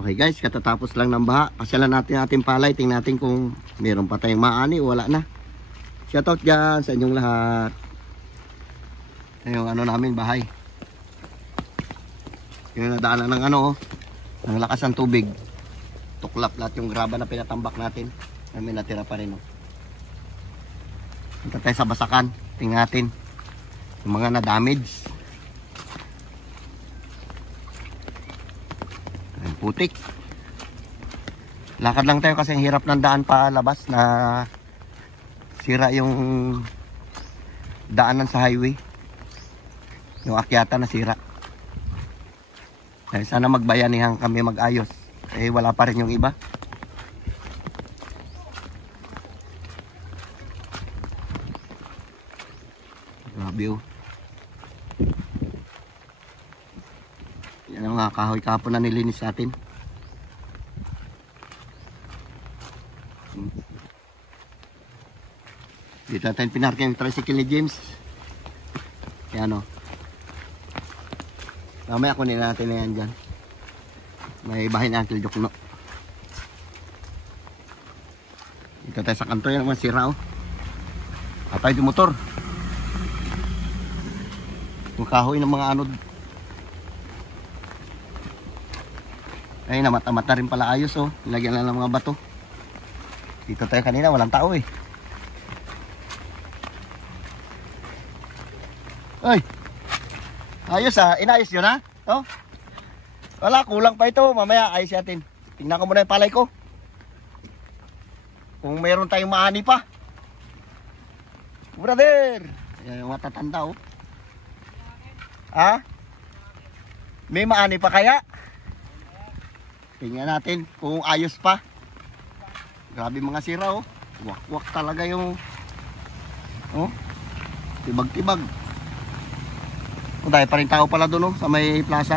Okay guys, katatapos lang ng baha. Pasyalan natin ating palay. Tingnan natin kung meron pa tayong maani o wala na. Shoutout dyan sa inyong lahat. Yung ano namin, bahay. Yung nadaanan ng ano, ng lakas ng tubig. Tuklap lahat yung graba na pinatambak natin. May natira pa rin. Punta tayo sa basakan. Tingnan natin yung mga na-damage. Putik. Lakad lang tayo kasi ang hirap ng daan pa labas na sira yung daanan sa highway. Yung akyata na sira. Eh, sana magbayanihan kami mag-ayos. Eh wala pa rin yung iba. Grabe oh. Yan ang mga kahoy kahapon na nilinis natin. Dito natin pinarking yung tricycle ni James. Yan o. Mamaya kunin natin na yan dyan. May bahay na Uncle Jokno. Dito tayo sa kanto yan. Masira o. Atay yung motor. Yung kahoy ng mga anod. Ay, namata-mata rin pala ayos oh. Nilagyan lang ng mga bato. Dito tayo kanina, walang tao eh. Ay! Ayos ah, inayos yun ha? Oh? Wala, kulang pa ito. Mamaya ayos natin. Tingnan ko muna yung palay ko. Kung mayroon tayong maani pa. Brother! Ayan yung matatanda oh. Ha? May maani pa kaya? Tingnan natin kung ayos pa. Grabe mga sira oh. Wak-wak talaga yung oh. Tibag-tibag. Oh, dahil pa rin tao pala doon oh, sa may plaza.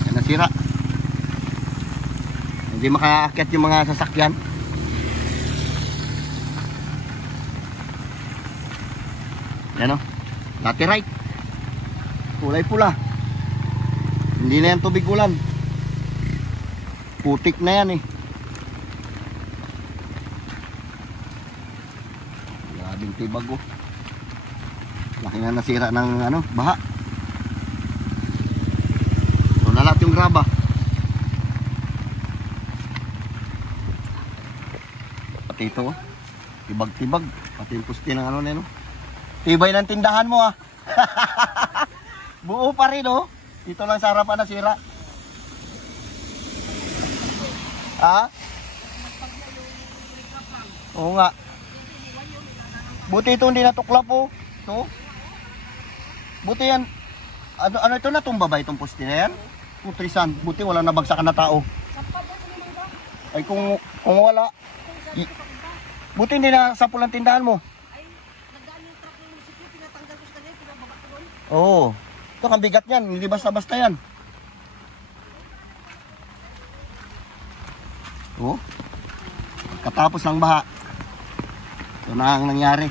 Bakit nasira? Hindi makaakyat yung mga sasakyan. Yan oh. Laterite. Kulay pula. Hindi na yan tubig ulan. Putik na yan eh. Grabing tibag oh. Laki na nasira ng ano, baha. So nalat yung graba. Pati ito oh. Tibag-tibag. Pati yung pusti ng ano na yun oh. Tibay ng tindahan mo ah. Buo pa rin oh. Dito lang sa harapan na sira. Ha? Oo nga. Buti ito hindi natuklap oh. Ito. Buti yan. Ano ito, natumba ba itong poste na yan? Putrisan. Buti wala nabagsakan na tao. Ay kung wala. Buti hindi na sa pulang tindahan mo. Ay, nagdaan yung truck ng munisipyo, pinatanggal ko sa kanya, pinababa ko doon. Oo. Ito ang bigat yan, hindi basta-basta yan. Oo. Katapos ng baha. Ito na ang nangyari.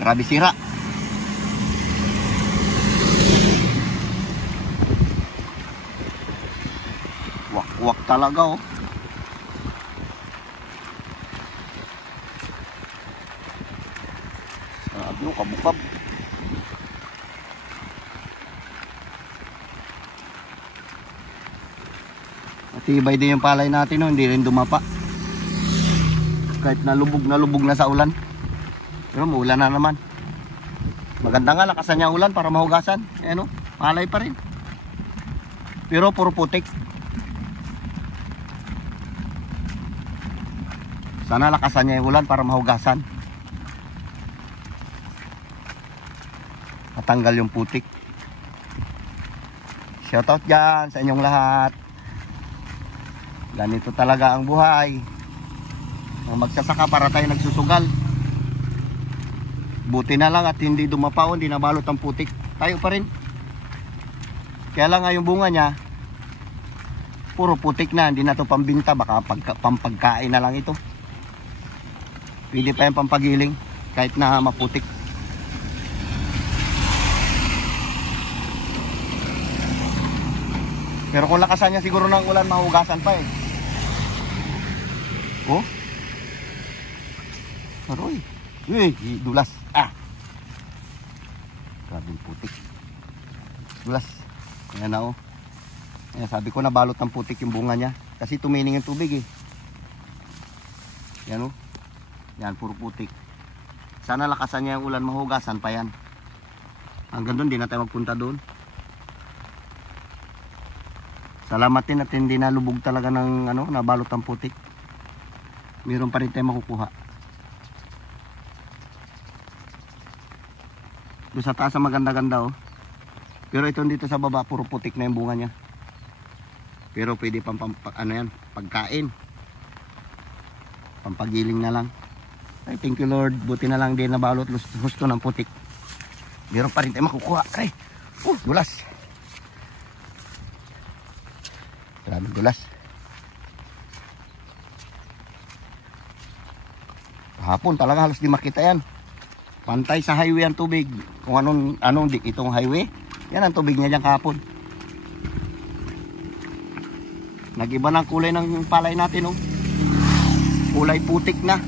Grabe sira. Wak-wak talaga oh. Ano, kabukab. Matibay din yung palay natin, no? Hindi rin dumapa. Kahit nalubog na sa ulan. Pero maulan na naman. Maganda nga, lakasan niya ulan para mahugasan. Ano, palay pa rin. Pero puro putik. Sana lakasan niya yung ulan para mahugasan. Matanggal yung putik. Shoutout dyan sa inyong lahat. Ganito talaga ang buhay. Ang magsasaka para tayo nagsusugal. Buti na lang at hindi dumapaw, hindi nabalot ang putik. Tayo pa rin. Kaya lang nga yung bunga niya, puro putik na, hindi na ito pambinta. Baka pampagkain na lang ito. Pwede pa yung pampagiling kahit na maputik. Pero kung lakasan niya siguro ng ulan, mahugasan pa eh. Oh. Aroy. Uy, dulas. Ah. Grabe yung putik. Dulas. Ayan na oh. Ayan, sabi ko nabalot ng putik yung bunga niya. Kasi tumining yung tubig eh. Yan oh. Yan, puro putik. Sana lakasan niya yung ulan, mahugasan pa yan. Hanggang doon, di na tayo magpunta doon. Salamat din at hindi nalubog talaga ng ano, nabalot ng putik. Mayroon pa rin tayo makukuha. Doon sa taas maganda-ganda oh. Pero ito dito sa baba puro putik na yung bunga niya. Pero pwede pang ano yan, pagkain. Pampagiling na lang. Ay, thank you Lord. Buti na lang din nabalot gusto ng putik. Mayroon pa rin tayo makukuha. Ay, dulas. Grabe dulas. Hapon talaga halos di makita yan. Pantay sa highway ang tubig. Kung anong itong highway, yan ang tubig niya dyan kahapon. Nag-iba ng kulay ng palay natin oh. Kulay putik na.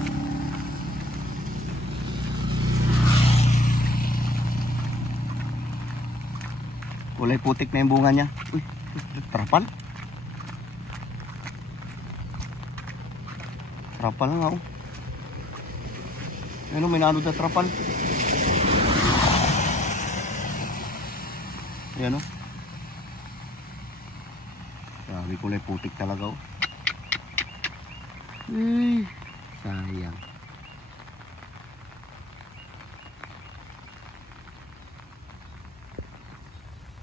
Kulay putik na yung bunga niya. Uy, trapal. Trapal nga oh. Ano, may naano na trapal. Ayan oh. Sabi kulay putik talaga oh. Uy, sayang.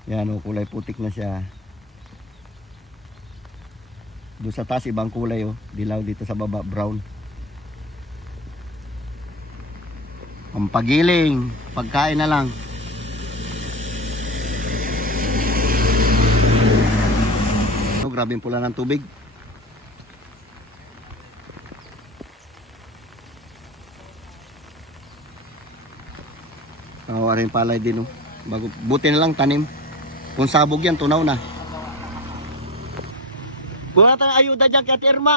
Yan oh, kulay putik na siya. Doon sa taas ibang kulay oh. Dilaw dito sa baba, brown. Pampagiling, pagkain na lang. Oh, grabe yung pula ng tubig. Kawawa rin palay din oh. Buti na lang tanim. Kung sabog yan, tunaw na. Kuha tayong ayuda dyan kay Ate Irma.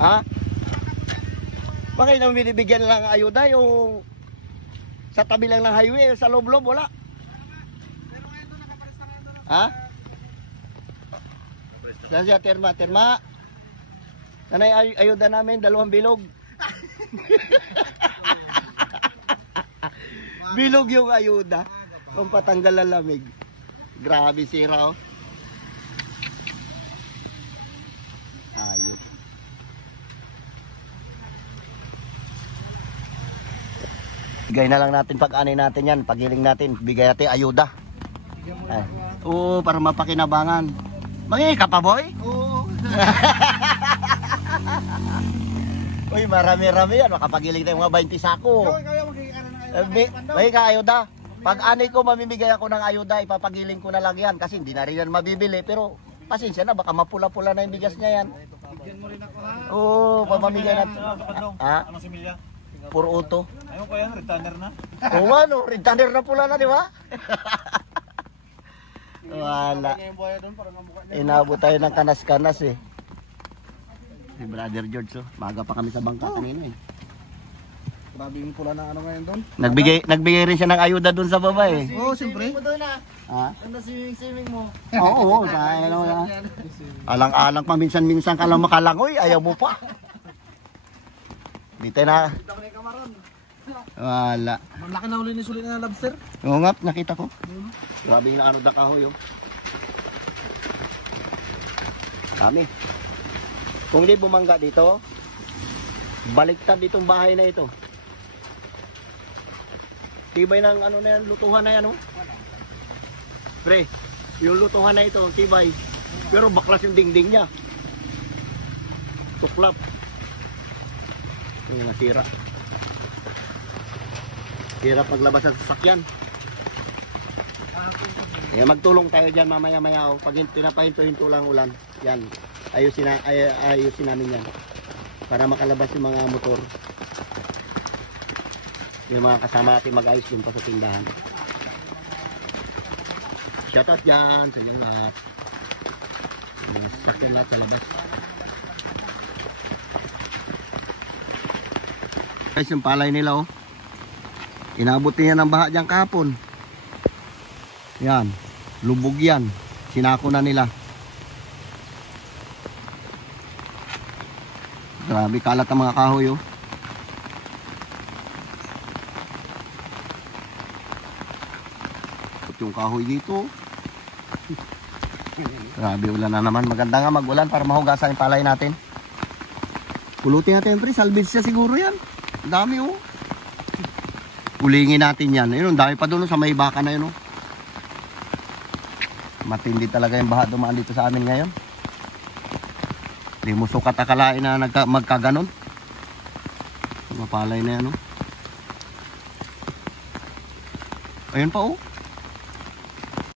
Ha? Bakit naman binibigyan lang ayuda yung sa tabi lang ng highway, sa loob-loob, wala? Ha? Saan si Ate Irma? Ate Irma? Sanay ayuda namin, 2 bilog. Bilog yung ayuda. Kung patanggal ang lamig. Grabe sira oh. Ayos. Bigay na lang natin pag-ani natin yan. Pagiling natin. Bigay natin ayuda. Ay. Oo, para mapakinabangan. Mangingi ka pa boy? Oo. Uy, marami-rami yan. Makapagiling tayo mga 20 sako. May ka ayuda. Pag ani ko mamimigay ako ng ayuda, ipapagiling ko na lang yan kasi hindi na rin yan mabibili. Pero pasensya na, baka mapula-pula na yung bigas niya yan. Bigyan mo rin ako ha. Oo, pamamigay natin. Ha? Ano si Milya? Puro uto. Ayun ko yan, returner na. Oo ano, returner na pula na, di ba? Wala. Inabot tayo ng kanas-kanas eh. Si Brother George, oh. Maga pa kami sa bangka kanina eh. Grabe yung pula na ano ngayon doon. Nagbigay rin siya ng ayuda doon sa baba eh. Oo, siyempre. Ha? Ano swimming mo? Oo, kaya ano na. Alang-alang pa minsan-minsan ka lang makalangoy, ayaw mo pa. Dito na. Wala. Malaki na uli ni sulit na lobster. Oo nga, nakita ko. Grabe yung ano da kahoy oh. Kami. Kung di bumangga dito, baliktad ditong bahay na ito. Tibay ng ano na yan, lutuhan na yan oh. Pre, yung lutuhan na ito, tibay. Pero baklas yung dingding niya. Tuklap. Yung nasira. Sira paglabas sa sasakyan. Kaya magtulong tayo dyan mamaya-maya oh. Pag pinapahinto-hinto lang ulan, yan. Ayusin namin yan. Para makalabas yung mga motor. Yung mga kasama natin mag-ayos dun pa sa tindahan. Shoutout dyan sa inyong lahat. May sasakyan lahat sa labas. Guys, yung palay nila oh. Inabot niya ng baha dyan kahapon. Yan. Lubog yan. Sinako na nila. Grabe kalat ang mga kahoy oh. Yung kahoy dito. Grabe ulan na naman. Maganda nga magulan para mahugasan yung palay natin. Pulutin natin pre. Salvage siya siguro yan. Ang dami oh. Ulingin natin yan. Ayun, ang dami pa doon sa may baka na yun oh. Matindi talaga yung baha dumaan dito sa amin ngayon. Hindi mo sukat akalain na magkaganon. Mapalay na yan oh. Ayun pa oh.